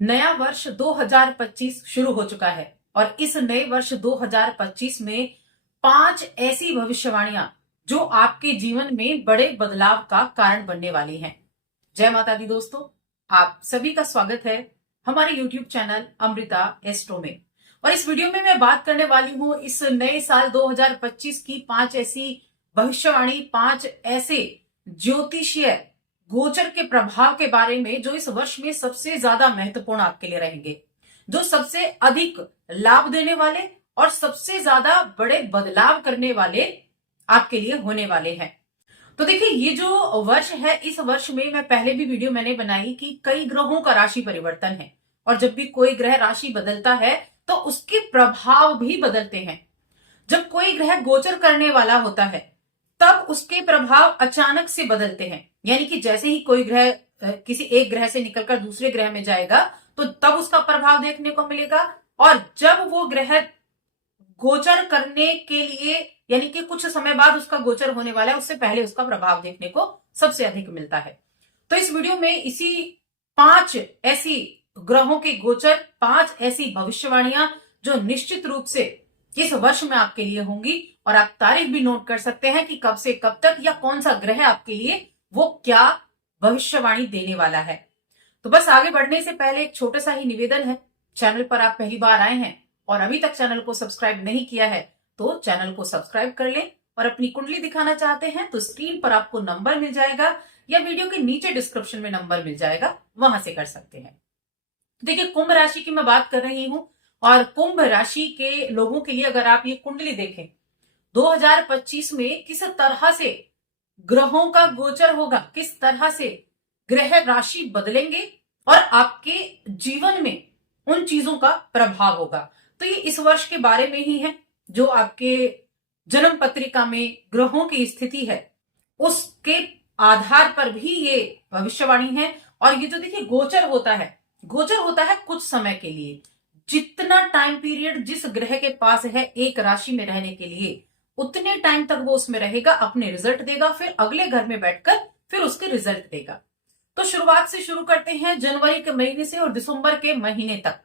नया वर्ष 2025 शुरू हो चुका है और इस नए वर्ष 2025 में 5 ऐसी भविष्यवाणियां जो आपके जीवन में बड़े बदलाव का कारण बनने वाली हैं। जय माता दी दोस्तों, आप सभी का स्वागत है हमारे YouTube चैनल अमृता एस्ट्रो में। और इस वीडियो में मैं बात करने वाली हूं इस नए साल 2025 की 5 ऐसी भविष्यवाणी, 5 ऐसे ज्योतिषीय गोचर के प्रभाव के बारे में जो इस वर्ष में सबसे ज्यादा महत्वपूर्ण आपके लिए रहेंगे, जो सबसे अधिक लाभ देने वाले और सबसे ज्यादा बड़े बदलाव करने वाले आपके लिए होने वाले हैं। तो देखिए, ये जो वर्ष है, इस वर्ष में मैं पहले भी वीडियो मैंने बनाई कि कई ग्रहों का राशि परिवर्तन है और जब भी कोई ग्रह राशि बदलता है तो उसके प्रभाव भी बदलते हैं। जब कोई ग्रह गोचर करने वाला होता है तब उसके प्रभाव अचानक से बदलते हैं, यानी कि जैसे ही कोई ग्रह किसी एक ग्रह से निकलकर दूसरे ग्रह में जाएगा तो तब उसका प्रभाव देखने को मिलेगा। और जब वो ग्रह गोचर करने के लिए, यानी कि कुछ समय बाद उसका गोचर होने वाला है, उससे पहले उसका प्रभाव देखने को सबसे अधिक मिलता है। तो इस वीडियो में इसी 5 ऐसी ग्रहों के गोचर, 5 ऐसी भविष्यवाणियां जो निश्चित रूप से इस वर्ष में आपके लिए होंगी, और आप तारीख भी नोट कर सकते हैं कि कब से कब तक या कौन सा ग्रह आपके लिए वो क्या भविष्यवाणी देने वाला है। तो बस आगे बढ़ने से पहले एक छोटा सा ही निवेदन है। चैनल पर आप पहली बार आए हैं और अभी तक चैनल को सब्सक्राइब नहीं किया है तो चैनल को सब्सक्राइब कर लें, और अपनी कुंडली दिखाना चाहते हैं तो स्क्रीन पर आपको नंबर मिल जाएगा या वीडियो के नीचे डिस्क्रिप्शन में नंबर मिल जाएगा, वहां से कर सकते हैं। देखिए, कुंभ राशि की मैं बात कर रही हूं और कुंभ राशि के लोगों के लिए अगर आप ये कुंडली देखें 2025 में किस तरह से ग्रहों का गोचर होगा, किस तरह से ग्रह राशि बदलेंगे और आपके जीवन में उन चीजों का प्रभाव होगा, तो ये इस वर्ष के बारे में ही है। जो आपके जन्म पत्रिका में ग्रहों की स्थिति है उसके आधार पर भी ये भविष्यवाणी है। और ये जो देखिए गोचर होता है, गोचर होता है कुछ समय के लिए। जितना टाइम पीरियड जिस ग्रह के पास है एक राशि में रहने के लिए, उतने टाइम तक वो उसमें रहेगा, अपने रिजल्ट देगा, फिर अगले घर में बैठकर फिर उसके रिजल्ट देगा। तो शुरुआत से शुरू करते हैं, जनवरी के महीने से और दिसंबर के महीने तक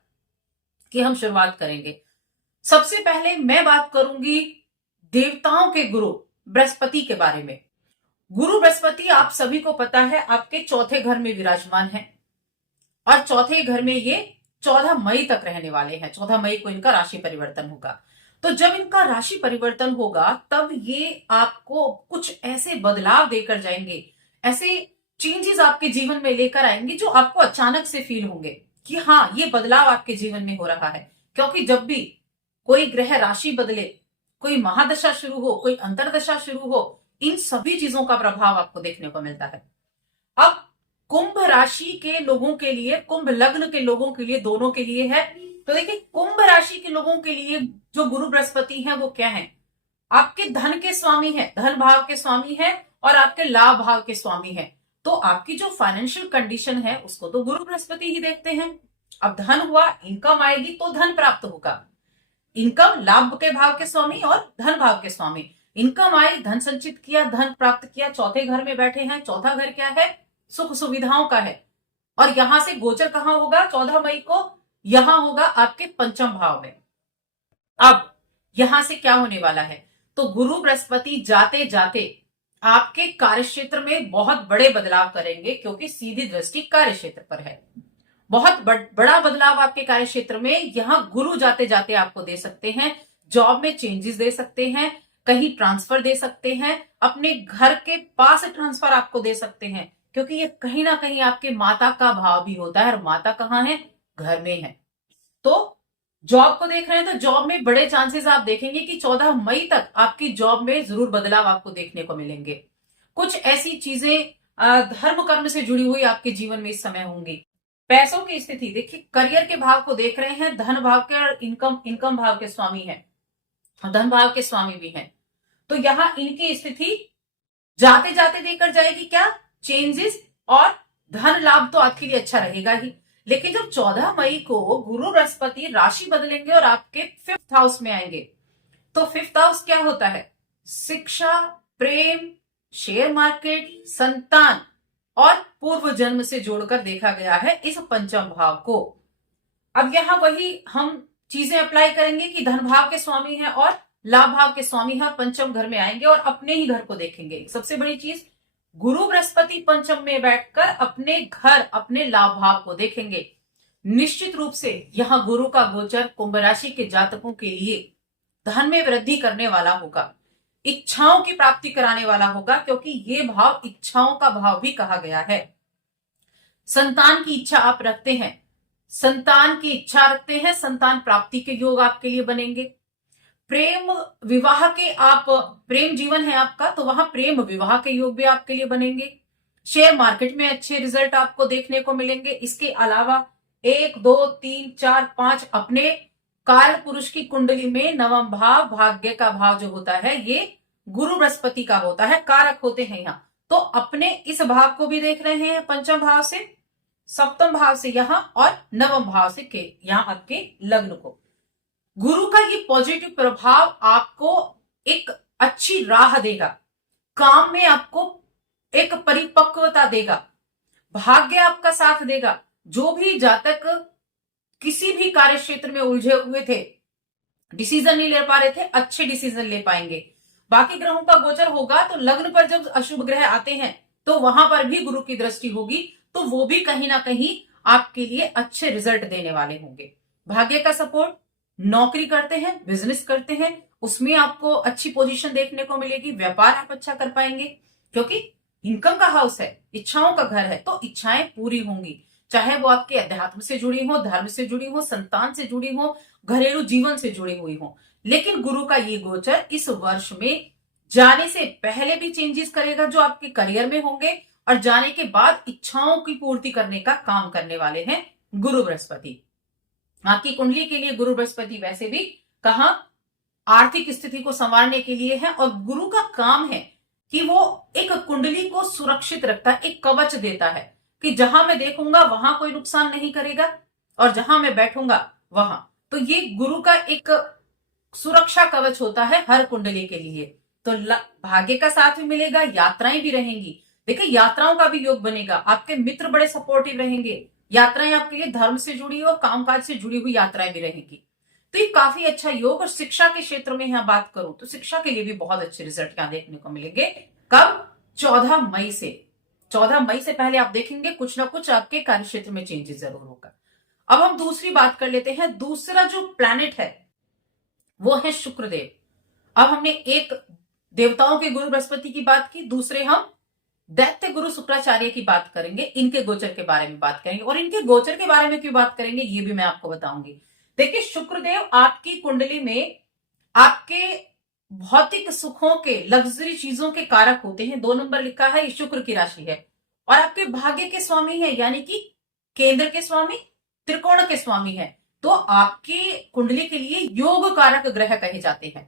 की हम शुरुआत करेंगे। सबसे पहले मैं बात करूंगी देवताओं के गुरु बृहस्पति के बारे में। गुरु बृहस्पति आप सभी को पता है आपके चौथे घर में विराजमान है और चौथे घर में ये 14 मई तक रहने वाले हैं। 14 मई को इनका राशि परिवर्तन होगा। तो जब इनका राशि परिवर्तन होगा तब ये आपको कुछ ऐसे बदलाव देकर जाएंगे, ऐसे चेंजेस आपके जीवन में लेकर आएंगे जो आपको अचानक से फील होंगे कि हाँ, ये बदलाव आपके जीवन में हो रहा है। क्योंकि जब भी कोई ग्रह राशि बदले, कोई महादशा शुरू हो, कोई अंतरदशा शुरू हो, इन सभी चीजों का प्रभाव आपको देखने को मिलता है। अब कुंभ राशि के लोगों के लिए, कुंभ लग्न के लोगों के लिए, दोनों के लिए है। तो देखिए, कुंभ राशि के लोगों के लिए जो गुरु बृहस्पति है वो क्या है, आपके धन के स्वामी है, धन भाव के स्वामी है और आपके लाभ भाव के स्वामी है। तो आपकी जो फाइनेंशियल कंडीशन है उसको तो गुरु बृहस्पति ही देखते हैं। अब धन हुआ, इनकम आएगी तो धन प्राप्त होगा। इनकम लाभ के भाव के स्वामी और धन भाव के स्वामी। इनकम आई, धन संचित किया, धन प्राप्त किया, चौथे घर में बैठे हैं। चौथा घर क्या है, सुख सुविधाओं का है। और यहां से गोचर कहां होगा 14 मई को, यहां होगा आपके पंचम भाव में। अब यहां से क्या होने वाला है, तो गुरु बृहस्पति जाते जाते आपके कार्यक्षेत्र में बहुत बड़े बदलाव करेंगे, क्योंकि सीधी दृष्टि कार्यक्षेत्र पर है। बहुत बड़ा बदलाव आपके कार्यक्षेत्र में यहां गुरु जाते जाते आपको दे सकते हैं। जॉब में चेंजेस दे सकते हैं, कहीं ट्रांसफर दे सकते हैं, अपने घर के पास ट्रांसफर आपको दे सकते हैं, क्योंकि ये कहीं ना कहीं आपके माता का भाव भी होता है और माता कहाँ है, घर में है। तो जॉब को देख रहे हैं तो जॉब में बड़े चांसेस आप देखेंगे कि 14 मई तक आपकी जॉब में जरूर बदलाव आपको देखने को मिलेंगे। कुछ ऐसी चीजें धर्म कर्म से जुड़ी हुई आपके जीवन में इस समय होंगी। पैसों की स्थिति देखिए, करियर के भाव को देख रहे हैं, धन भाव के और इनकम भाव के स्वामी है और धन भाव के स्वामी भी हैं। तो यहां इनकी स्थिति जाते जाते देकर जाएगी क्या, चेंजेस, और धन लाभ तो आपके लिए अच्छा रहेगा ही। लेकिन जब 14 मई को गुरु बृहस्पति राशि बदलेंगे और आपके 5th हाउस में आएंगे, तो 5th हाउस क्या होता है, शिक्षा, प्रेम, शेयर मार्केट, संतान और पूर्व जन्म से जोड़कर देखा गया है इस पंचम भाव को। अब यहाँ वही हम चीजें अप्लाई करेंगे कि धन भाव के स्वामी है और लाभ भाव के स्वामी है और पंचम घर में आएंगे और अपने ही घर को देखेंगे। सबसे बड़ी चीज, गुरु बृहस्पति पंचम में बैठकर अपने घर, अपने लाभ भाव को देखेंगे। निश्चित रूप से यहां गुरु का गोचर कुंभ राशि के जातकों के लिए धन में वृद्धि करने वाला होगा, इच्छाओं की प्राप्ति कराने वाला होगा, क्योंकि ये भाव इच्छाओं का भाव भी कहा गया है। संतान की इच्छा आप रखते हैं, संतान की इच्छा रखते हैं, संतान प्राप्ति के योग आपके लिए बनेंगे। प्रेम विवाह के आप, प्रेम जीवन है आपका, तो वहां प्रेम विवाह के योग भी आपके लिए बनेंगे। शेयर मार्केट में अच्छे रिजल्ट आपको देखने को मिलेंगे। इसके अलावा 1, 2, 3, 4, 5 अपने काल पुरुष की कुंडली में नवम भाव, भाग्य का भाव जो होता है ये गुरु बृहस्पति का होता है, कारक होते हैं यहाँ। तो अपने इस भाव को भी देख रहे हैं, पंचम भाव से, सप्तम भाव से यहां और नवम भाव से के यहां आपके लग्न को। गुरु का ये पॉजिटिव प्रभाव आपको एक अच्छी राह देगा, काम में आपको एक परिपक्वता देगा, भाग्य आपका साथ देगा। जो भी जातक किसी भी कार्य क्षेत्र में उलझे हुए थे, डिसीजन नहीं ले पा रहे थे, अच्छे डिसीजन ले पाएंगे। बाकी ग्रहों का गोचर होगा तो लग्न पर जब अशुभ ग्रह आते हैं तो वहां पर भी गुरु की दृष्टि होगी, तो वो भी कहीं ना कहीं आपके लिए अच्छे रिजल्ट देने वाले होंगे। भाग्य का सपोर्ट, नौकरी करते हैं, बिजनेस करते हैं, उसमें आपको अच्छी पोजीशन देखने को मिलेगी। व्यापार आप अच्छा कर पाएंगे, क्योंकि इनकम का हाउस है, इच्छाओं का घर है, तो इच्छाएं पूरी होंगी, चाहे वो आपके अध्यात्म से जुड़ी हो, धर्म से जुड़ी हो, संतान से जुड़ी हो, घरेलू जीवन से जुड़ी हुई हो। लेकिन गुरु का ये गोचर इस वर्ष में जाने से पहले भी चेंजेस करेगा जो आपके करियर में होंगे, और जाने के बाद इच्छाओं की पूर्ति करने का काम करने वाले हैं गुरु बृहस्पति। आपकी कुंडली के लिए गुरु बृहस्पति वैसे भी कहा आर्थिक स्थिति को संवारने के लिए है, और गुरु का काम है कि वो एक कुंडली को सुरक्षित रखता है, एक कवच देता है कि जहां मैं देखूंगा वहां कोई नुकसान नहीं करेगा, और जहां मैं बैठूंगा वहां। तो ये गुरु का एक सुरक्षा कवच होता है हर कुंडली के लिए। तो भाग्य का साथ भी मिलेगा, यात्राएं भी रहेंगी। देखिए, यात्राओं का भी योग बनेगा, आपके मित्र बड़े सपोर्टिव रहेंगे, यात्राएं आपके लिए धर्म से जुड़ी और कामकाज से जुड़ी हुई यात्राएं भी रहेंगी। तो ये काफी अच्छा योग। और शिक्षा के क्षेत्र में यहाँ बात करूं तो शिक्षा के लिए भी बहुत अच्छे रिजल्ट यहाँ देखने को मिलेंगे। कब? 14 मई से। 14 मई से पहले आप देखेंगे कुछ ना कुछ आपके कार्य क्षेत्र में चेंजेस जरूर होगा। अब हम दूसरी बात कर लेते हैं। दूसरा जो प्लैनेट है वो है शुक्रदेव। अब हमने एक देवताओं के गुरु बृहस्पति की बात की, दूसरे हम दैत्य गुरु शुक्राचार्य की बात करेंगे, इनके गोचर के बारे में बात करेंगे। और इनके गोचर के बारे में क्यों बात करेंगे ये भी मैं आपको बताऊंगी। देखिए, शुक्रदेव आपकी कुंडली में आपके भौतिक सुखों के, लग्जरी चीजों के कारक होते हैं। 2 नंबर लिखा है, ये शुक्र की राशि है, और आपके भाग्य के स्वामी है, यानी कि केंद्र के स्वामी, त्रिकोण के स्वामी है। तो आपकी कुंडली के लिए योग कारक ग्रह कहे जाते हैं।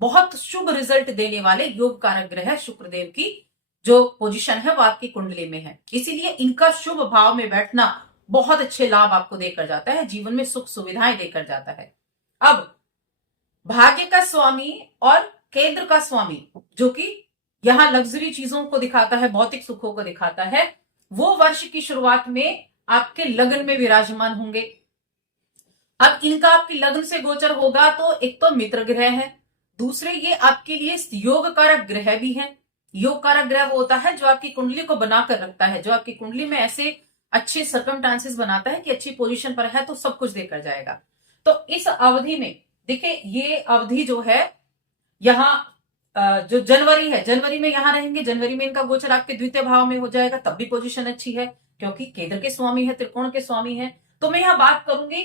बहुत शुभ रिजल्ट देने वाले योग कारक ग्रह शुक्रदेव की जो पोजीशन है वो आपकी कुंडली में है, इसीलिए इनका शुभ भाव में बैठना बहुत अच्छे लाभ आपको देकर जाता है, जीवन में सुख सुविधाएं देकर जाता है। अब भाग्य का स्वामी और केंद्र का स्वामी, जो कि यहां लग्जरी चीजों को दिखाता है, भौतिक सुखों को दिखाता है, वो वर्ष की शुरुआत में आपके लग्न में विराजमान होंगे। अब इनका आपकी लग्न से गोचर होगा तो एक तो मित्र ग्रह है, दूसरे ये आपके लिए योग कारक ग्रह भी है। योग कारक ग्रह वो होता है जो आपकी कुंडली को बनाकर रखता है, जो आपकी कुंडली में ऐसे अच्छे सर्कमस्टांसेस बनाता है कि अच्छी पोजीशन पर है तो सब कुछ देकर जाएगा। तो इस अवधि में देखिए, ये अवधि जो है यहाँ जो जनवरी है, जनवरी में यहाँ रहेंगे। जनवरी में इनका गोचर आपके द्वितीय भाव में हो जाएगा, तब भी पोजीशन अच्छी है क्योंकि केंद्र के स्वामी है, त्रिकोण के स्वामी है। तो मैं यहाँ बात करूंगी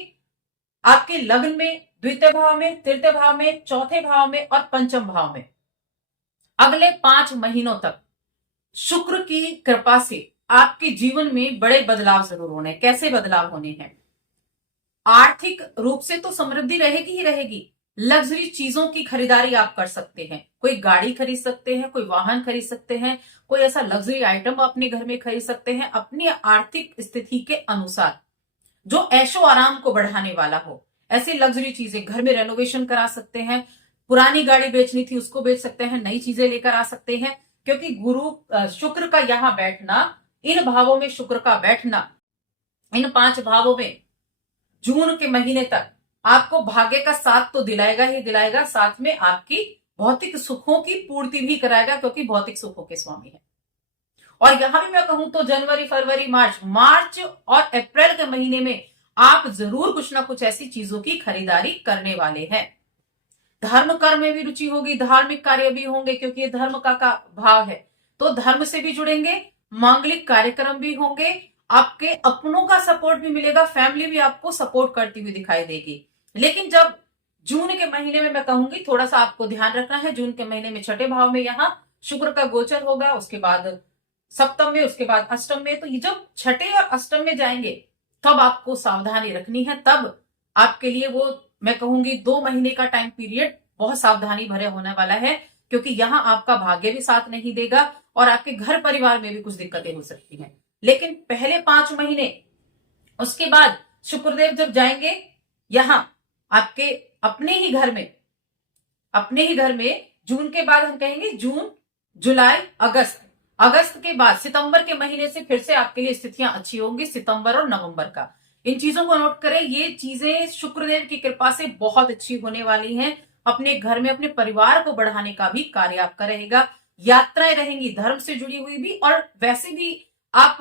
आपके लग्न में, द्वितीय भाव में, तृतीय भाव में, चौथे भाव में और पंचम भाव में अगले 5 महीनों तक शुक्र की कृपा से आपके जीवन में बड़े बदलाव जरूर होने हैं। कैसे बदलाव होने हैं? आर्थिक रूप से तो समृद्धि रहेगी ही रहेगी। लग्जरी चीजों की खरीदारी आप कर सकते हैं, कोई गाड़ी खरीद सकते हैं, कोई वाहन खरीद सकते हैं, कोई ऐसा लग्जरी आइटम अपने घर में खरीद सकते हैं अपनी आर्थिक स्थिति के अनुसार, जो ऐशो आराम को बढ़ाने वाला हो। ऐसी लग्जरी चीजें, घर में रेनोवेशन करा सकते हैं, पुरानी गाड़ी बेचनी थी उसको बेच सकते हैं, नई चीजें लेकर आ सकते हैं। क्योंकि गुरु शुक्र का यहां बैठना, इन भावों में शुक्र का बैठना, इन 5 भावों में जून के महीने तक आपको भाग्य का साथ तो दिलाएगा ही दिलाएगा, साथ में आपकी भौतिक सुखों की पूर्ति भी कराएगा, क्योंकि भौतिक सुखों के स्वामी है। और यहां भी मैं कहूं तो जनवरी, फरवरी, मार्च और अप्रैल के महीने में आप जरूर कुछ ना कुछ ऐसी चीजों की खरीदारी करने वाले हैं। धर्म कर्म में भी रुचि होगी, धार्मिक कार्य भी होंगे, क्योंकि ये धर्म का भाव है, तो धर्म से भी जुड़ेंगे, मांगलिक कार्यक्रम भी होंगे, आपके अपनों का सपोर्ट भी मिलेगा, फैमिली भी आपको सपोर्ट करती हुई दिखाई देगी। लेकिन जब जून के महीने में मैं कहूंगी थोड़ा सा आपको ध्यान रखना है। जून के महीने में छठे भाव में यहाँ शुक्र का गोचर होगा, उसके बाद सप्तम में, उसके बाद अष्टम में। तो ये जब छठे और अष्टम में जाएंगे तब आपको सावधानी रखनी है। तब आपके लिए वो मैं कहूंगी 2 महीने का टाइम पीरियड बहुत सावधानी भरे होने वाला है, क्योंकि यहाँ आपका भाग्य भी साथ नहीं देगा और आपके घर परिवार में भी कुछ दिक्कतें हो सकती हैं। लेकिन पहले 5 महीने, उसके बाद शुक्रदेव जब जाएंगे यहां आपके अपने ही घर में, जून के बाद हम कहेंगे जून, जुलाई, अगस्त के बाद सितंबर के महीने से फिर से आपके लिए स्थितियां अच्छी होंगी, सितंबर और नवंबर का। इन चीजों को नोट करें, ये चीजें शुक्रदेव की कृपा से बहुत अच्छी होने वाली हैं। अपने घर में अपने परिवार को बढ़ाने का भी कार्य आपका रहेगा। यात्राएं रहेंगी धर्म से जुड़ी हुई भी, और वैसे भी आप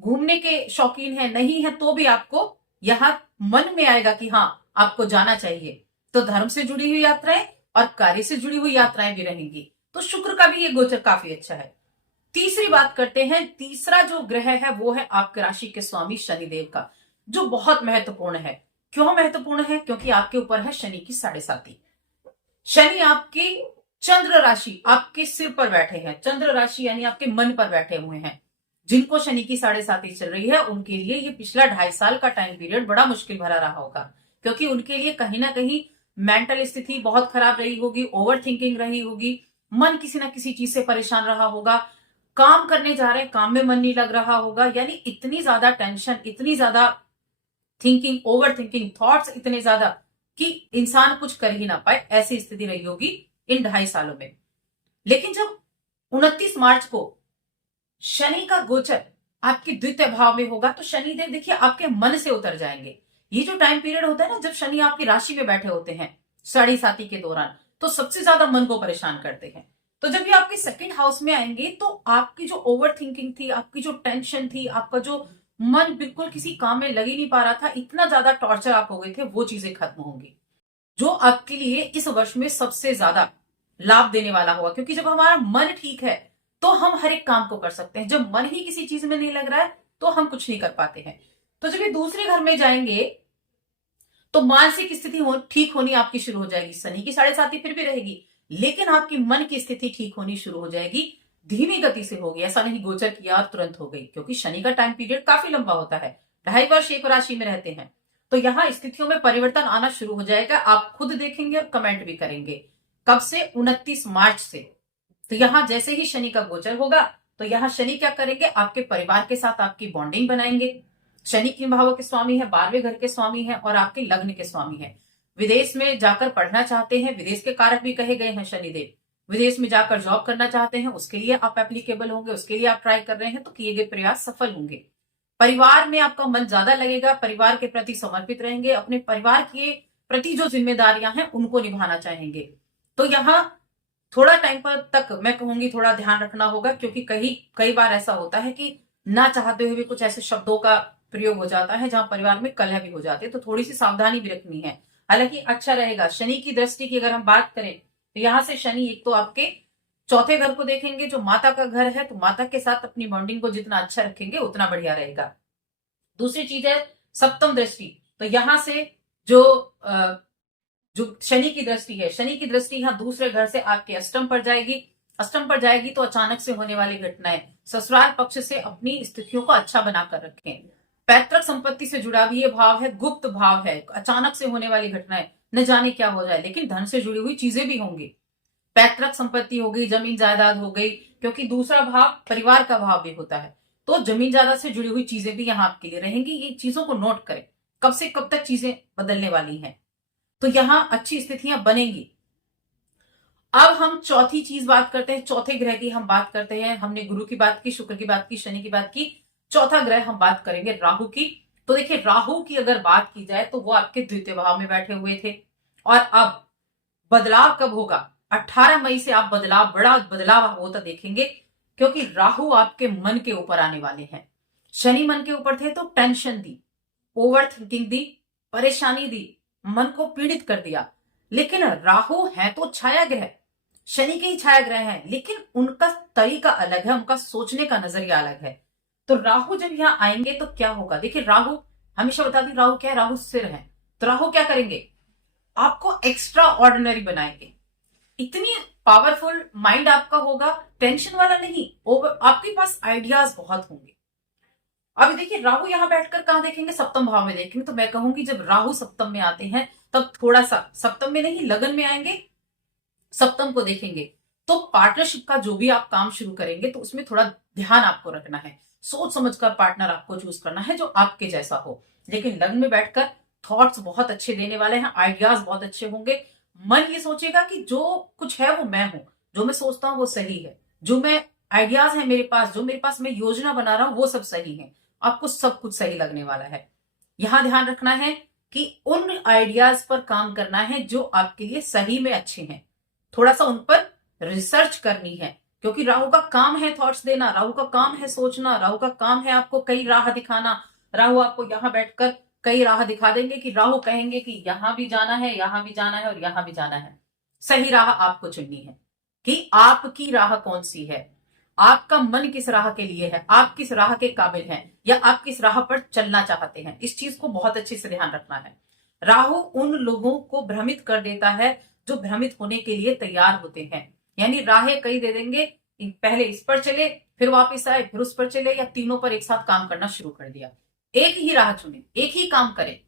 घूमने के शौकीन है नहीं है तो भी आपको यहां मन में आएगा कि हाँ आपको जाना चाहिए। तो धर्म से जुड़ी हुई यात्राएं और कार्य से जुड़ी हुई यात्राएं भी रहेंगी। तो शुक्र का भी ये गोचर काफी अच्छा है। तीसरी बात करते हैं, तीसरा जो ग्रह है वो है आपके राशि के स्वामी शनिदेव का, जो बहुत महत्वपूर्ण है। क्यों महत्वपूर्ण है? क्योंकि आपके ऊपर है शनि की 7.5। शनि आपकी चंद्र राशि, आपके सिर पर बैठे हैं। चंद्र राशि यानी आपके मन पर बैठे हुए हैं। जिनको शनि की 7.5 चल रही है उनके लिए ये पिछला 2.5 साल का टाइम पीरियड बड़ा मुश्किल भरा रहा होगा, क्योंकि उनके लिए कहीं ना कहीं मेंटल स्थिति बहुत खराब रही होगी, ओवर थिंकिंग रही होगी, मन किसी ना किसी चीज से परेशान रहा होगा, काम करने जा रहे हैं काम में मन नहीं लग रहा होगा, यानी इतनी ज्यादा टेंशन, इतनी ज्यादा थिंकिंग, ओवर थिंकिंग, थॉट्स इतने ज्यादा कि इंसान कुछ कर ही ना पाए, ऐसी स्थिति रही होगी इन 2.5 सालों में। लेकिन जब 29 मार्च को शनि का गोचर आपके द्वितीय भाव में होगा तो शनिदेव देखिए आपके मन से उतर जाएंगे। ये जो टाइम पीरियड होता है ना, जब शनि आपकी राशि में बैठे होते हैं 7.5 के दौरान, तो सबसे ज्यादा मन को परेशान करते हैं। तो जब ये आपके सेकंड हाउस में आएंगे तो आपकी जो ओवर थिंकिंग थी, आपकी जो टेंशन थी, आपका जो मन बिल्कुल किसी काम में लग ही नहीं पा रहा था, इतना ज्यादा टॉर्चर आप हो गए थे, वो चीजें खत्म होंगी, जो आपके लिए इस वर्ष में सबसे ज्यादा लाभ देने वाला होगा। क्योंकि जब हमारा मन ठीक है तो हम हर एक काम को कर सकते हैं। जब मन ही किसी चीज में नहीं लग रहा है तो हम कुछ नहीं कर पाते हैं। तो जब ये दूसरे घर में जाएंगे तो मानसिक स्थिति ठीक होनी आपकी शुरू हो जाएगी। शनि की 7.5 फिर भी रहेगी, लेकिन आपकी मन की स्थिति ठीक होनी शुरू हो जाएगी, धीमी गति से होगी। ऐसा नहीं गोचर किया और तुरंत हो गई, क्योंकि शनि का टाइम पीरियड काफी लंबा होता है, 2.5 वर्ष एक राशि में रहते हैं। तो यहाँ स्थितियों में परिवर्तन आना शुरू हो जाएगा। आप खुद देखेंगे और कमेंट भी करेंगे। कब से? 29 मार्च से। तो यहाँ जैसे ही शनि का गोचर होगा तो यहाँ शनि क्या करेंगे, आपके परिवार के साथ आपकी बॉन्डिंग बनाएंगे। शनि किन भावों के स्वामी है? 12वें घर के स्वामी है और आपके लग्न के स्वामी है। विदेश में जाकर पढ़ना चाहते हैं, विदेश के कारक भी कहे गए हैं शनिदेव। विदेश में जाकर जॉब करना चाहते हैं, उसके लिए आप एप्लीकेबल होंगे, उसके लिए आप ट्राई कर रहे हैं, तो किए गए प्रयास सफल होंगे। परिवार में आपका मन ज्यादा लगेगा, परिवार के प्रति समर्पित रहेंगे, अपने परिवार के प्रति जो जिम्मेदारियां हैं उनको निभाना चाहेंगे। तो यहाँ थोड़ा टाइम पर तक मैं कहूंगी थोड़ा ध्यान रखना होगा, क्योंकि कई बार ऐसा होता है कि ना चाहते हुए भी कुछ ऐसे शब्दों का प्रयोग हो जाता है जहां परिवार में कलह भी हो जाती है। तो थोड़ी सी सावधानी भी रखनी है। हालांकि अच्छा रहेगा। शनि की दृष्टि की अगर हम बात करें तो यहां से शनि एक तो आपके चौथे घर को देखेंगे, जो माता का घर है, तो माता के साथ अपनी बॉन्डिंग को जितना अच्छा रखेंगे उतना बढ़िया रहेगा। दूसरी चीज है सप्तम दृष्टि। तो यहां से जो शनि की दृष्टि है, शनि की दृष्टि यहाँ दूसरे घर से आपके अष्टम पर जाएगी। अष्टम पर जाएगी तो अचानक से होने वाली घटनाएं, ससुराल पक्ष से अपनी स्थितियों को अच्छा बनाकर रखें। पैतृक संपत्ति से जुड़ा भी ये भाव है, गुप्त भाव है, अचानक से होने वाली घटनाएं, न जाने क्या हो जाए, लेकिन धन से जुड़ी हुई चीजें भी होंगी। पैतृक संपत्ति हो गई, जमीन जायदाद हो गई, क्योंकि दूसरा भाव परिवार का भाव भी होता है, तो जमीन जायदाद से जुड़ी हुई चीजें भी यहाँ आपके लिए रहेंगी। ये चीजों को नोट करें, कब से कब तक चीजें बदलने वाली हैं, तो यहाँ अच्छी स्थितियां बनेंगी। अब हम चौथी चीज बात करते हैं, चौथे ग्रह की हम बात करते हैं। हमने गुरु की बात की, शुक्र की बात की, शनि की बात की, चौथा ग्रह हम बात करेंगे राहु की। तो तो देखिए राहु की अगर बात की जाए तो वो आपके द्वितीय भाव में बैठे हुए थे, और अब बदलाव कब होगा? 18 मई से आप बड़ा बदलाव होता देखेंगे, क्योंकि राहु आपके मन के ऊपर आने वाले हैं। शनि मन के ऊपर थे तो टेंशन दी, ओवर थिंकिंग दी, परेशानी दी, मन को पीड़ित कर दिया। लेकिन राहु है तो छाया ग्रह, शनि के ही छाया ग्रह हैं, लेकिन उनका तरीका अलग है, उनका सोचने का नजरिया अलग है। तो राहु जब यहाँ आएंगे तो क्या होगा? देखिए राहु, हमेशा बता दी राहु क्या है, राहु स्थिर है। तो राहु क्या करेंगे? आपको एक्स्ट्रा ऑर्डिनरी बनाएंगे। इतनी पावरफुल माइंड आपका होगा, टेंशन वाला नहीं, आपके पास आइडियाज बहुत होंगे। अभी देखिए राहु यहां बैठकर कहां देखेंगे? सप्तम भाव में देखेंगे। तो मैं कहूंगी जब राहु सप्तम में आते हैं तब थोड़ा सा, सप्तम में नहीं लगन में आएंगे, सप्तम को देखेंगे, तो पार्टनरशिप का जो भी आप काम शुरू करेंगे तो उसमें थोड़ा ध्यान आपको रखना है, सोच समझकर पार्टनर आपको चूज करना है जो आपके जैसा हो। लेकिन लग्न में बैठकर थॉट्स बहुत अच्छे देने वाले हैं, आइडियाज बहुत अच्छे होंगे। मन ये सोचेगा कि जो कुछ है वो मैं हूं, जो मैं सोचता हूं वो सही है, जो मैं आइडियाज है मेरे पास, जो मेरे पास मैं योजना बना रहा हूं वो सब सही है। आपको सब कुछ सही लगने वाला है। यहां ध्यान रखना है कि उन आइडियाज पर काम करना है जो आपके लिए सही में अच्छे हैं, थोड़ा सा उन पर रिसर्च करनी है, क्योंकि राहु का काम है थॉट्स देना, राहु का काम है सोचना, राहु का काम है आपको कई राह दिखाना। राहु आपको यहां बैठकर कई राह दिखा देंगे कि राहु कहेंगे कि यहां भी जाना है, यहां भी जाना है और यहां भी जाना है। सही राह आपको चुननी है कि आपकी राह कौन सी है, आपका मन किस राह के लिए है, आप किस राह के काबिल हैं, या आप किस राह पर चलना चाहते हैं। इस चीज को बहुत अच्छे से ध्यान रखना है। राहु उन लोगों को भ्रमित कर देता है जो भ्रमित होने के लिए तैयार होते हैं, यानी राहें कई दे देंगे, पहले इस पर चले, फिर वापस आए, फिर उस पर चले, या तीनों पर एक साथ काम करना शुरू कर दिया। एक ही राह चुने, एक ही काम करें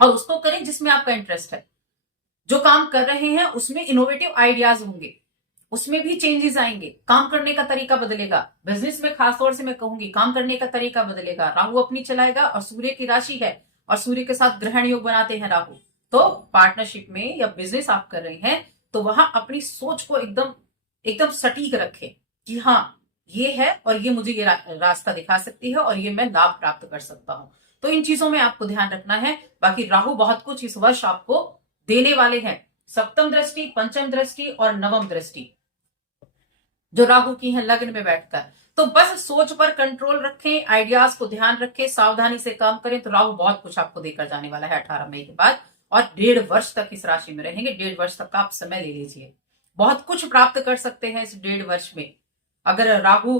और उसको करें जिसमें आपका इंटरेस्ट है। जो काम कर रहे हैं उसमें इनोवेटिव आइडियाज होंगे, उसमें भी चेंजेस आएंगे, काम करने का तरीका बदलेगा। बिजनेस में खासतौर से मैं कहूंगी काम करने का तरीका बदलेगा। राहु अपनी चलाएगा और सूर्य की राशि है और सूर्य के साथ ग्रहण योग बनाते हैं राहु। तो पार्टनरशिप में या बिजनेस आप कर रहे हैं तो वहां अपनी सोच को एकदम एकदम सटीक रखें कि हाँ ये है और ये मुझे ये रास्ता दिखा सकती है और ये मैं लाभ प्राप्त कर सकता हूं। तो इन चीजों में आपको ध्यान रखना है। बाकी राहु बहुत कुछ इस वर्ष आपको देने वाले हैं। सप्तम दृष्टि, पंचम दृष्टि और नवम दृष्टि जो राहु की है लग्न में बैठकर, तो बस सोच पर कंट्रोल रखें, आइडियाज को ध्यान रखें, सावधानी से काम करें तो राहु बहुत कुछ आपको देकर जाने वाला है 18 मई के बाद। और 1.5 वर्ष तक इस राशि में रहेंगे। 1.5 वर्ष तक का आप समय ले लीजिए, बहुत कुछ प्राप्त कर सकते हैं इस 1.5 वर्ष में। अगर राहु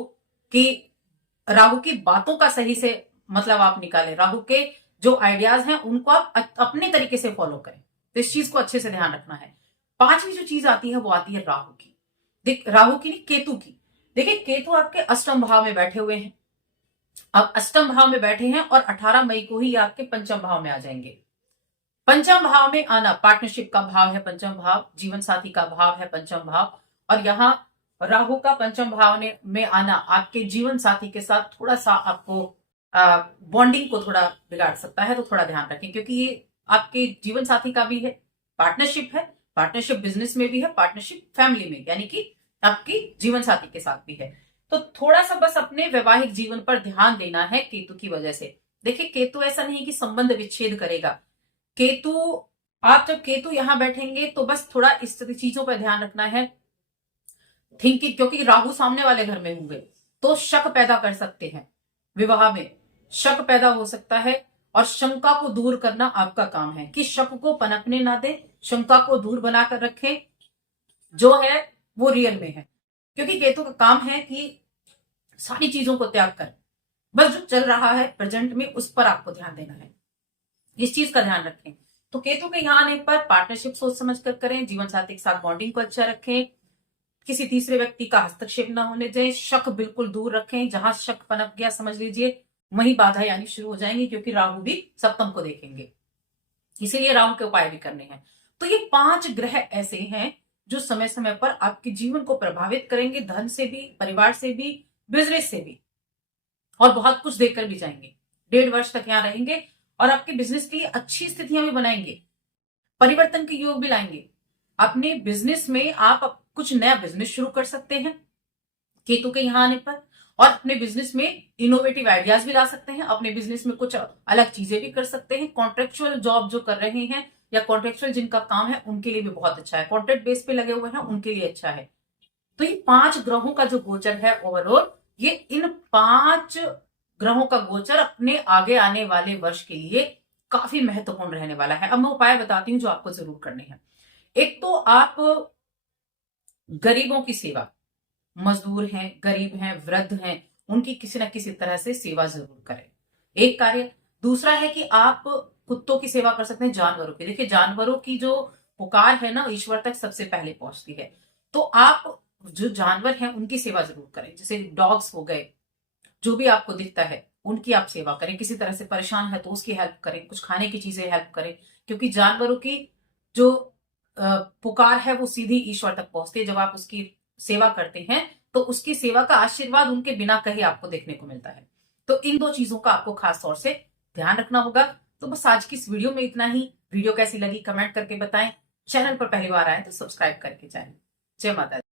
की बातों का सही से मतलब आप निकालें, राहु के जो आइडियाज हैं उनको आप अपने तरीके से फॉलो करें, तो इस चीज को अच्छे से ध्यान रखना है। पांचवी जो चीज आती है वो आती है राहु की। राहु की नहीं, केतु की। देखिए केतु आपके अष्टम भाव में बैठे हुए हैं। अब अष्टम भाव में बैठे हैं और 18 मई को ही आपके पंचम भाव में आ जाएंगे। पंचम भाव में आना पार्टनरशिप का भाव है, पंचम भाव जीवन साथी का भाव है पंचम भाव। और यहाँ राहु का पंचम भाव में आना आपके जीवन साथी के साथ थोड़ा सा आपको बॉन्डिंग को थोड़ा बिगाड़ सकता है, तो थोड़ा ध्यान रखें, क्योंकि ये आपके जीवन साथी का भी है, पार्टनरशिप है, पार्टनरशिप बिजनेस में भी है, पार्टनरशिप फैमिली में यानी कि आपकी जीवन साथी के साथ भी है। तो थोड़ा सा बस अपने वैवाहिक जीवन पर ध्यान देना है केतु की वजह से। देखिए केतु ऐसा नहीं कि संबंध विच्छेद करेगा। केतु, आप जब केतु यहां बैठेंगे तो बस थोड़ा इस चीजों पर ध्यान रखना है, थिंकिंग, क्योंकि राहु सामने वाले घर में होंगे तो शक पैदा कर सकते हैं, विवाह में शक पैदा हो सकता है। और शंका को दूर करना आपका काम है कि शक को पनपने ना दे, शंका को दूर बनाकर रखें, जो है वो रियल में है। क्योंकि केतु का काम है कि सारी चीजों को त्याग कर बस जो चल रहा है प्रेजेंट में उस पर आपको ध्यान देना है, इस चीज का ध्यान रखें। तो केतु के यहाँ आने पर पार्टनरशिप सोच समझ कर करें, जीवन साथी के साथ बॉन्डिंग को अच्छा रखें, किसी तीसरे व्यक्ति का हस्तक्षेप न होने दें, शक बिल्कुल दूर रखें। जहां शक पनप गया समझ लीजिए वही बाधा यानी शुरू हो जाएंगी, क्योंकि राहु भी सप्तम को देखेंगे, इसीलिए राहु के उपाय भी करने हैं। तो ये 5 ग्रह ऐसे हैं जो समय समय पर आपके जीवन को प्रभावित करेंगे, धन से भी, परिवार से भी, बिजनेस से भी, और बहुत कुछ देकर भी जाएंगे। 1.5 वर्ष तक यहाँ रहेंगे और आपके बिजनेस के लिए अच्छी स्थितियां भी बनाएंगे, परिवर्तन के योग भी लाएंगे। अपने बिजनेस में आप कुछ नया बिजनेस शुरू कर सकते हैं केतु के यहाँ आने पर, और अपने बिजनेस में इनोवेटिव आइडियाज भी ला सकते हैं, अपने बिजनेस में कुछ अलग चीजें भी कर सकते हैं। कॉन्ट्रेक्चुअल जॉब जो कर रहे हैं या कॉन्ट्रेक्चुअल जिनका काम है उनके लिए भी बहुत अच्छा है, कॉन्ट्रैक्ट बेस पे लगे हुए हैं उनके लिए अच्छा है। तो ये 5 ग्रहों का जो गोचर है ओवरऑल, ये इन 5 ग्रहों का गोचर अपने आगे आने वाले वर्ष के लिए काफी महत्वपूर्ण रहने वाला है। अब मैं उपाय बताती हूँ जो आपको जरूर करने हैं। एक तो आप गरीबों की सेवा, मजदूर हैं, गरीब हैं, वृद्ध हैं, उनकी किसी न किसी तरह से सेवा जरूर करें, एक कार्य। दूसरा है कि आप कुत्तों की सेवा कर सकते हैं, जानवरों की। देखिए जानवरों की जो पुकार है ना ईश्वर तक सबसे पहले पहुंचती है। तो आप जो जानवर हैं उनकी सेवा जरूर करें, जैसे डॉग्स हो गए, जो भी आपको दिखता है उनकी आप सेवा करें। किसी तरह से परेशान है तो उसकी हेल्प करें, कुछ खाने की चीजें हेल्प करें, क्योंकि जानवरों की जो पुकार है वो सीधी ईश्वर तक पहुंचती है। जब आप उसकी सेवा करते हैं तो उसकी सेवा का आशीर्वाद उनके बिना कहे आपको देखने को मिलता है। तो इन 2 चीजों का आपको खास तौर से ध्यान रखना होगा। तो बस आज की इस वीडियो में इतना ही। वीडियो कैसी लगी कमेंट करके बताएं। चैनल पर पहली बार आए तो सब्सक्राइब करके जाएं। जय माता दी।